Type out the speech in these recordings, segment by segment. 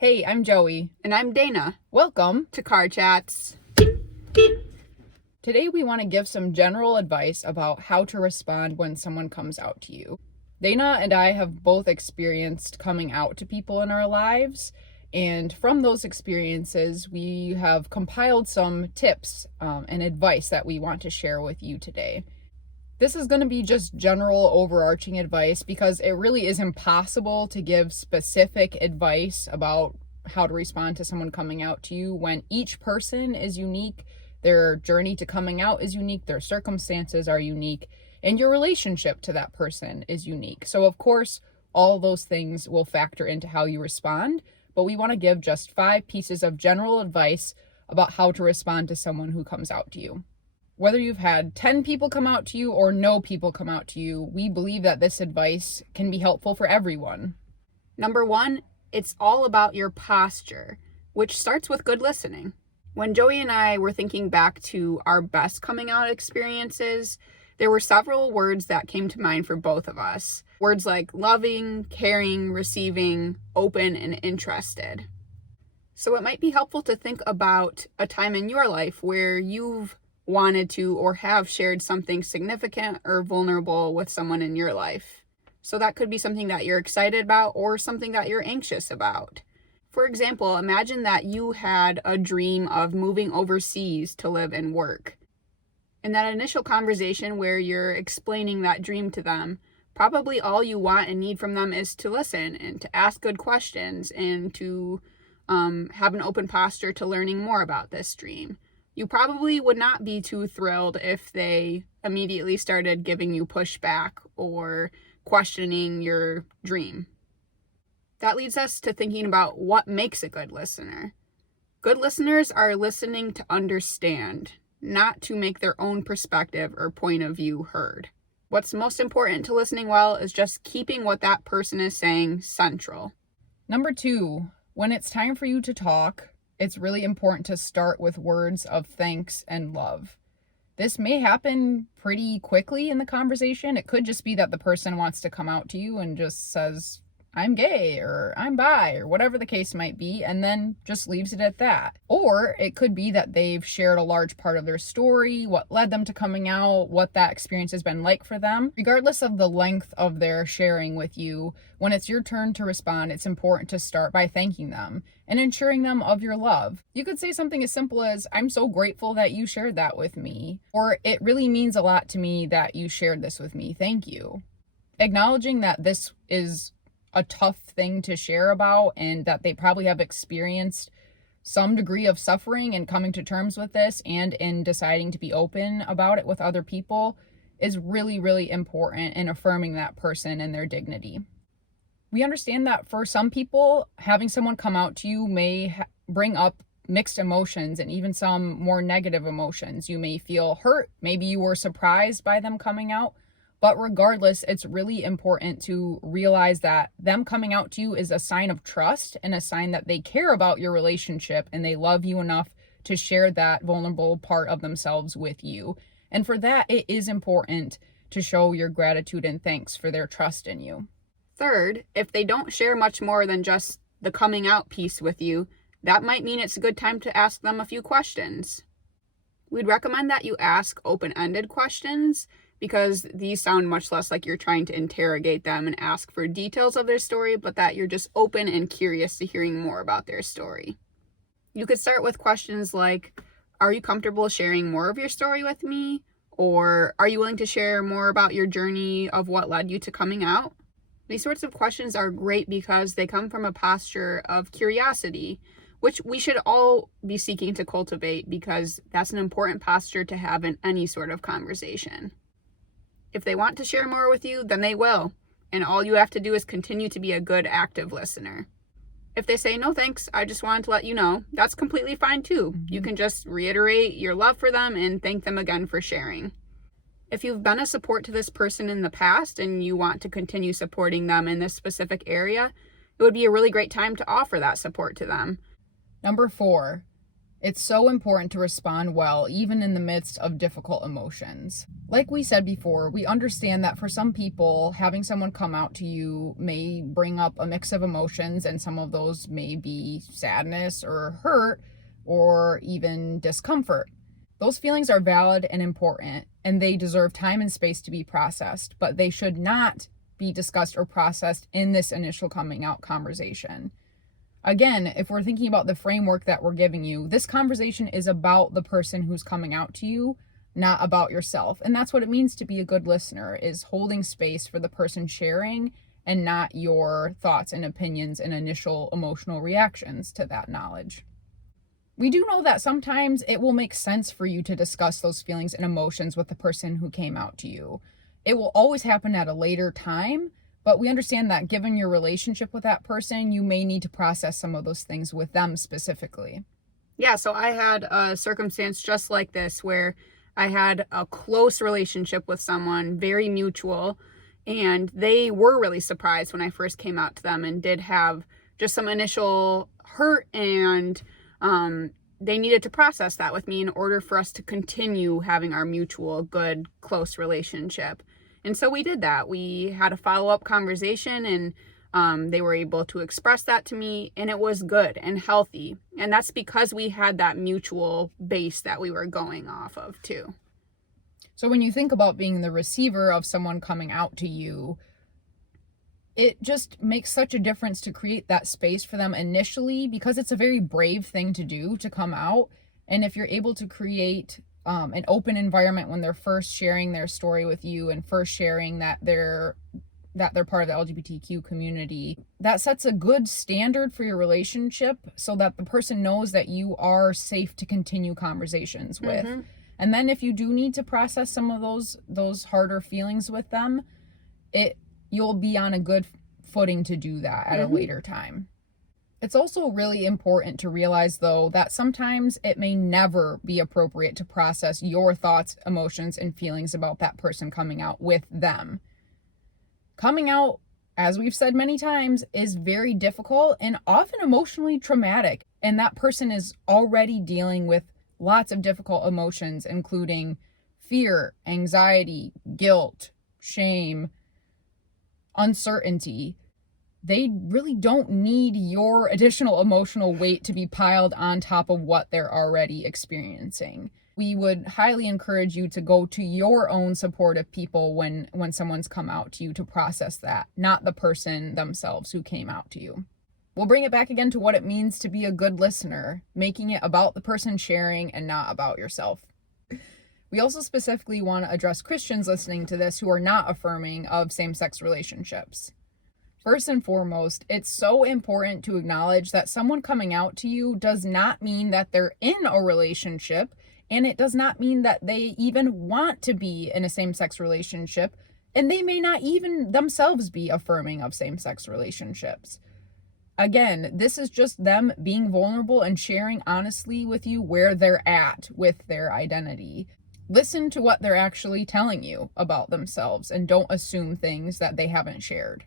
Hey, I'm Joey. And I'm Dana. Welcome To Car Chats. Today we want to give some general advice about how to respond when someone comes out to you. Dana and I have both experienced coming out to people in our lives, and from those experiences we have compiled some tips and advice that we want to share with you today. This is going to be just general overarching advice because it really is impossible to give specific advice about how to respond to someone coming out to you when each person is unique, their journey to coming out is unique, their circumstances are unique, and your relationship to that person is unique. So of course, all those things will factor into how you respond, but we want to give just 5 pieces of general advice about how to respond to someone who comes out to you. Whether you've had 10 people come out to you or no people come out to you, we believe that this advice can be helpful for everyone. Number 1, it's all about your posture, which starts with good listening. When Joey and I were thinking back to our best coming out experiences, there were several words that came to mind for both of us. Words like loving, caring, receiving, open, and interested. So it might be helpful to think about a time in your life where you've wanted to or have shared something significant or vulnerable with someone in your life. So that could be something that you're excited about or something that you're anxious about. For example, imagine that you had a dream of moving overseas to live and work. In that initial conversation where you're explaining that dream to them, probably all you want and need from them is to listen and to ask good questions and to have an open posture to learning more about this dream. You probably would not be too thrilled if they immediately started giving you pushback or questioning your dream. That leads us to thinking about what makes a good listener. Good listeners are listening to understand, not to make their own perspective or point of view heard. What's most important to listening well is just keeping what that person is saying central. Number 2, when it's time for you to talk, it's really important to start with words of thanks and love. This may happen pretty quickly in the conversation. It could just be that the person wants to come out to you and just says, I'm gay or I'm bi or whatever the case might be, and then just leaves it at that. Or it could be that they've shared a large part of their story, what led them to coming out, what that experience has been like for them. Regardless of the length of their sharing with you, when it's your turn to respond, it's important to start by thanking them and ensuring them of your love. You could say something as simple as, I'm so grateful that you shared that with me, or it really means a lot to me that you shared this with me. Thank you. Acknowledging that this is a tough thing to share about and that they probably have experienced some degree of suffering and coming to terms with this and in deciding to be open about it with other people is really, really important in affirming that person and their dignity. We understand that for some people, having someone come out to you may bring up mixed emotions and even some more negative emotions. You may feel hurt. Maybe you were surprised by them coming out. But regardless, it's really important to realize that them coming out to you is a sign of trust and a sign that they care about your relationship and they love you enough to share that vulnerable part of themselves with you. And for that, it is important to show your gratitude and thanks for their trust in you. Third, if they don't share much more than just the coming out piece with you, that might mean it's a good time to ask them a few questions. We'd recommend that you ask open-ended questions because these sound much less like you're trying to interrogate them and ask for details of their story, but that you're just open and curious to hearing more about their story. You could start with questions like, are you comfortable sharing more of your story with me? Or are you willing to share more about your journey of what led you to coming out? These sorts of questions are great because they come from a posture of curiosity, which we should all be seeking to cultivate because that's an important posture to have in any sort of conversation. If they want to share more with you, then they will, and all you have to do is continue to be a good, active listener. If they say, no thanks, I just wanted to let you know, that's completely fine too. You can just reiterate your love for them and thank them again for sharing. If you've been a support to this person in the past and you want to continue supporting them in this specific area, it would be a really great time to offer that support to them. Number 4, It's so important to respond well, even in the midst of difficult emotions. Like we said before, we understand that for some people, having someone come out to you may bring up a mix of emotions, and some of those may be sadness or hurt or even discomfort. Those feelings are valid and important, and they deserve time and space to be processed, but they should not be discussed or processed in this initial coming out conversation. Again, if we're thinking about the framework that we're giving you, this conversation is about the person who's coming out to you, not about yourself. And that's what it means to be a good listener, is holding space for the person sharing and not your thoughts and opinions and initial emotional reactions to that knowledge. We do know that sometimes it will make sense for you to discuss those feelings and emotions with the person who came out to you. It will always happen at a later time, but we understand that given your relationship with that person, you may need to process some of those things with them specifically. Yeah, so I had a circumstance just like this where I had a close relationship with someone, very mutual, and they were really surprised when I first came out to them and did have just some initial hurt, and they needed to process that with me in order for us to continue having our mutual, good, close relationship. And so we did that. We had a follow-up conversation, and they were able to express that to me, and it was good and healthy. And that's because we had that mutual base that we were going off of too. So when you think about being the receiver of someone coming out to you, it just makes such a difference to create that space for them initially, because it's a very brave thing to do, to come out. And if you're able to create an open environment when they're first sharing their story with you and first sharing that they're part of the LGBTQ community, that sets a good standard for your relationship so that the person knows that you are safe to continue conversations with. Mm-hmm. And then if you do need to process some of those harder feelings with them, you'll be on a good footing to do that at a later time. It's also really important to realize, though, that sometimes it may never be appropriate to process your thoughts, emotions, and feelings about that person coming out with them. Coming out, as we've said many times, is very difficult and often emotionally traumatic, and that person is already dealing with lots of difficult emotions, including fear, anxiety, guilt, shame, uncertainty. They really don't need your additional emotional weight to be piled on top of what they're already experiencing. We would highly encourage you to go to your own supportive people when someone's come out to you to process that, not the person themselves who came out to you. We'll bring it back again to what it means to be a good listener, making it about the person sharing and not about yourself. We also specifically want to address Christians listening to this who are not affirming of same-sex relationships. First and foremost, it's so important to acknowledge that someone coming out to you does not mean that they're in a relationship, and it does not mean that they even want to be in a same-sex relationship, and they may not even themselves be affirming of same-sex relationships. Again, this is just them being vulnerable and sharing honestly with you where they're at with their identity. Listen to what they're actually telling you about themselves and don't assume things that they haven't shared.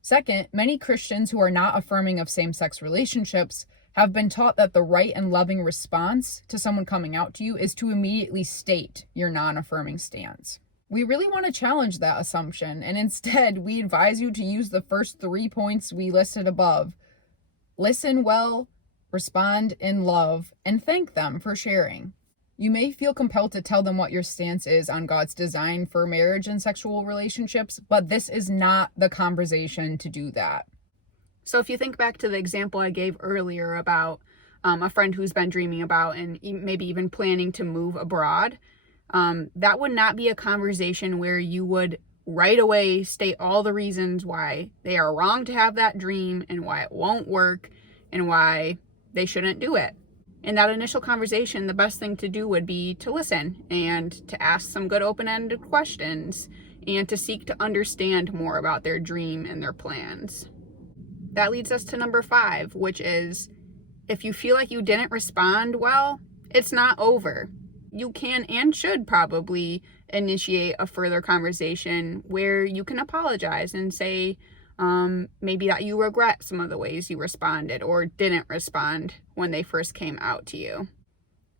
Second, many Christians who are not affirming of same-sex relationships have been taught that the right and loving response to someone coming out to you is to immediately state your non-affirming stance. We really want to challenge that assumption, and instead, we advise you to use the first 3 points we listed above. Listen well, respond in love, and thank them for sharing. You may feel compelled to tell them what your stance is on God's design for marriage and sexual relationships, but this is not the conversation to do that. So if you think back to the example I gave earlier about a friend who's been dreaming about and maybe even planning to move abroad, that would not be a conversation where you would right away state all the reasons why they are wrong to have that dream and why it won't work and why they shouldn't do it. In that initial conversation, the best thing to do would be to listen and to ask some good open-ended questions and to seek to understand more about their dream and their plans. That leads us to number 5, which is, if you feel like you didn't respond well, it's not over. You can and should probably initiate a further conversation where you can apologize and say, Maybe that you regret some of the ways you responded or didn't respond when they first came out to you.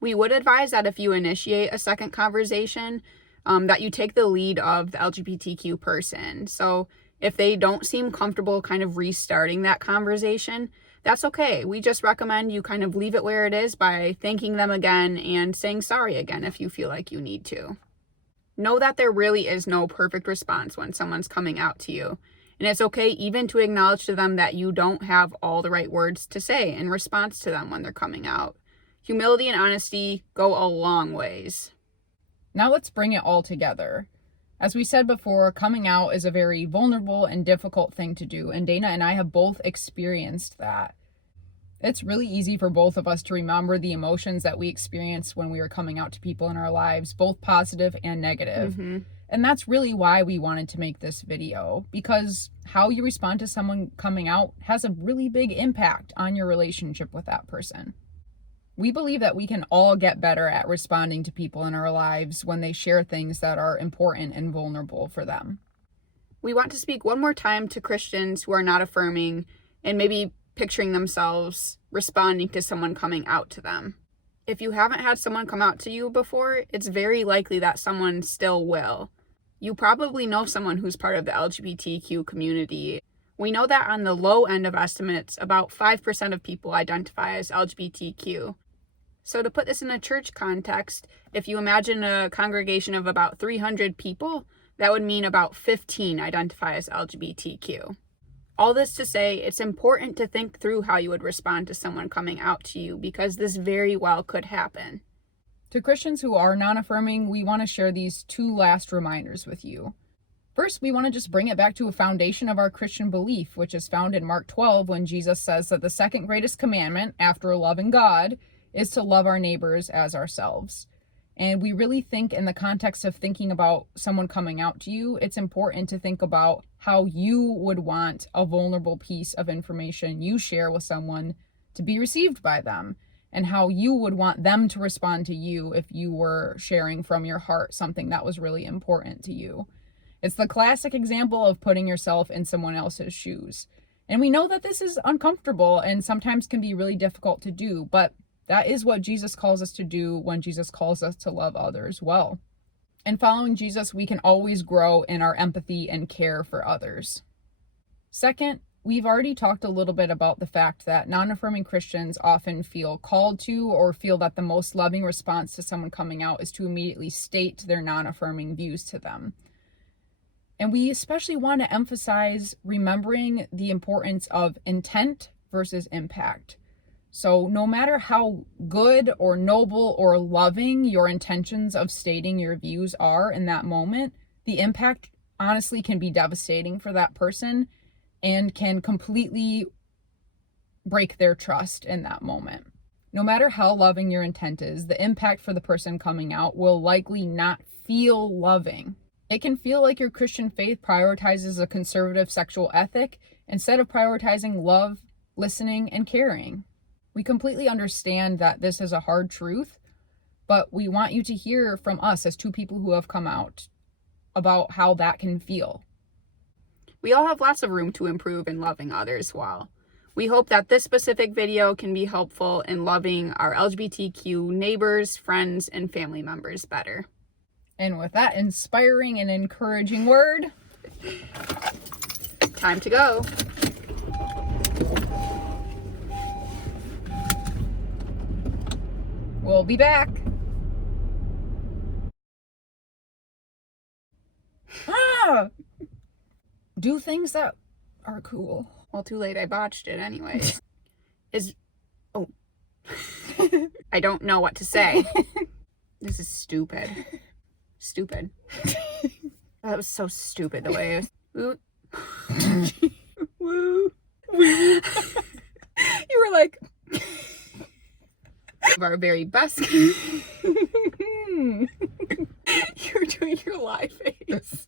We would advise that if you initiate a second conversation, that you take the lead of the LGBTQ person. So if they don't seem comfortable kind of restarting that conversation, that's okay. We just recommend you kind of leave it where it is by thanking them again and saying sorry again if you feel like you need to. Know that there really is no perfect response when someone's coming out to you. And it's okay even to acknowledge to them that you don't have all the right words to say in response to them when they're coming out. Humility and honesty go a long ways. Now let's bring it all together. As we said before, coming out is a very vulnerable and difficult thing to do, and Dana and I have both experienced that. It's really easy for both of us to remember the emotions that we experienced when we were coming out to people in our lives, both positive and negative. And that's really why we wanted to make this video, because how you respond to someone coming out has a really big impact on your relationship with that person. We believe that we can all get better at responding to people in our lives when they share things that are important and vulnerable for them. We want to speak one more time to Christians who are not affirming and maybe picturing themselves responding to someone coming out to them. If you haven't had someone come out to you before, it's very likely that someone still will. You probably know someone who's part of the LGBTQ community. We know that on the low end of estimates, about 5% of people identify as LGBTQ. So to put this in a church context, if you imagine a congregation of about 300 people, that would mean about 15 identify as LGBTQ. All this to say, it's important to think through how you would respond to someone coming out to you, because this very well could happen. To Christians who are non-affirming, we want to share these two last reminders with you. First, we want to just bring it back to a foundation of our Christian belief, which is found in Mark 12, when Jesus says that the second greatest commandment, after loving God, is to love our neighbors as ourselves. And we really think, in the context of thinking about someone coming out to you, it's important to think about how you would want a vulnerable piece of information you share with someone to be received by them, and how you would want them to respond to you if you were sharing from your heart something that was really important to you. It's the classic example of putting yourself in someone else's shoes. And we know that this is uncomfortable and sometimes can be really difficult to do, but that is what Jesus calls us to do when Jesus calls us to love others well. And following Jesus, we can always grow in our empathy and care for others. Second, we've already talked a little bit about the fact that non-affirming Christians often feel called to, or feel that the most loving response to someone coming out is to immediately state their non-affirming views to them. And we especially want to emphasize remembering the importance of intent versus impact. So no matter how good or noble or loving your intentions of stating your views are in that moment, the impact honestly can be devastating for that person and can completely break their trust in that moment. No matter how loving your intent is, the impact for the person coming out will likely not feel loving. It can feel like your Christian faith prioritizes a conservative sexual ethic instead of prioritizing love, listening, and caring. We completely understand that this is a hard truth, but we want you to hear from us as two people who have come out about how that can feel. We all have lots of room to improve in loving others well. We hope that this specific video can be helpful in loving our LGBTQ neighbors, friends, and family members better. And with that inspiring and encouraging word, time to go. We'll be back. Do things that are cool. Well, too late. I botched it anyways. I don't know what to say. This is stupid. Stupid. That was so stupid the way it was. Woo. Woo. You were like... our very best. You're doing your live face.